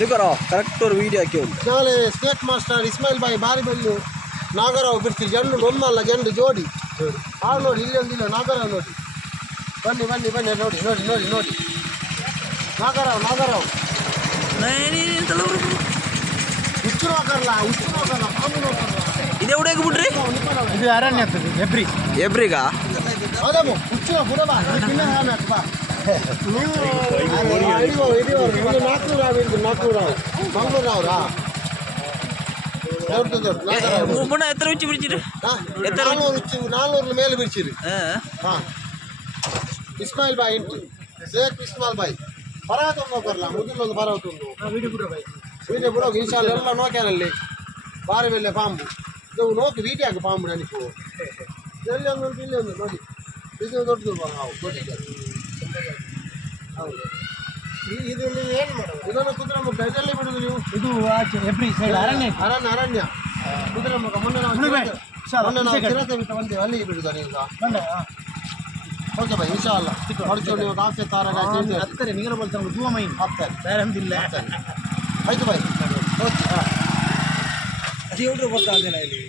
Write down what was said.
देखो करेक्ट और वीडियो क्यों नाले स्नेक मास्टर इस्माइल भाई बारी बल्लू नागराव बिर्ची जंड बొమ్మಲ್ಲ जंड जोड़ी आ ನೋಡಿ ಇಲ್ಲೊಂದಿಲ್ಲ ನಾಗರಾವ್ ನೋಡಿ ಬನ್ನಿ ಬನ್ನಿ ಬನ್ನಿ ನೋಡಿ ನೋಡಿ ನೋಡಿ ನೋಡಿ ನಾಗರಾವ್ ನಾಗರಾವ್ ಹುಚ್ಚು ನೋಕರ್ಲ ಪಾಂಬು ನೋಕರ್ಲ ಇದು ಎವಡೆಗೆ ಬಿಡ್ರಿ ಇದು ಅರಣ್ಯ ಎಬ್ರಿ ಎಬ್ರಿಗಾ ಹೌದಮ್ಮ ಹುಚ್ಚು ಬುಡಬಾ ಕಿನ್ನ ಹಾಮಕ್ ಬಾ ಇದು ಇದು 400 ಮಂಗಳೂರವರಾ ಮುನ್ನ ಎತ್ತರ ಉಚ್ಚಿ ಬಿಡ್ತೀರಿ ಎತ್ತರ 400 ಮೇಲೆ ಬಿಡ್ತೀರಿ ಹಾ ಇಸ್ಮಾಯಿಲ್ ಬಾಯ್ ಇಂಟು ಶೇಖ್ ಇಸ್ಮಾಯಿಲ್ ಬಾಯ್ ಬರಾತೊಂದು ಬರಲ್ಲ ಮುಗಿಲೊಂದು ಬರಾತೊಂದು ವೀಡಿಯೋ ಬಿಡೋದು ಇನ್ಶಾಲ್ಲ ಎಲ್ಲ ನೋಕ್ಯಾನಲ್ಲಿ ಬಾರಿ ಮೇಲೆ ಪಾಂಬು ಇದು ನೋಕು ವೀಡಿಯೋಗೆ ಪಾಂಬು ನನಗೆ ಎಲ್ಲಿ ಒಂದು ಇಲ್ಲಿ ಒಂದು ನೋಡಿ ಇದು ದೊಡ್ಡದು ನಾವು ಹೌದು ಇದು ನೀವು ಏನು ಮಾಡೋದು ಇದನ್ನು ಕುದುರೆಮುಖ ಇದರಲ್ಲಿ ಬಿಡುದು ನೀವು ಇದು ಎಬ್ರಿ ಸೈಡ್ ಅರಣ್ಯ ಅರಣ್ಯ ಅರಣ್ಯ ಕುದುರೆಮುಖ ಮೊನ್ನೆ ನಾವು ಚಿರತೆ ಬಿಟ್ಟು ಬಂದೇವೆ ಅಲ್ಲಿಗೆ ಬಿಡುದ ನೀವು ಓಕೆ ಭಾई इंशाल्लाह पढ़ो ನೀವು ಕಾಫೆ ತಾರಗ ಹತ್ತರೆ ನಿಗಲ ಬೋಲ್ತಾರೆ दुआ महीने ಹತ್ತರೆ ಅಲ್ಹಮ್ದುಲಿಲ್ಲಾಹ ಆಯ್ತು ಭಾई ಓಕೆ ಅದು ಎಲ್ರು ಬರ್ತಾ ಇದ್ದೇನೆ ಇಲ್ಲಿ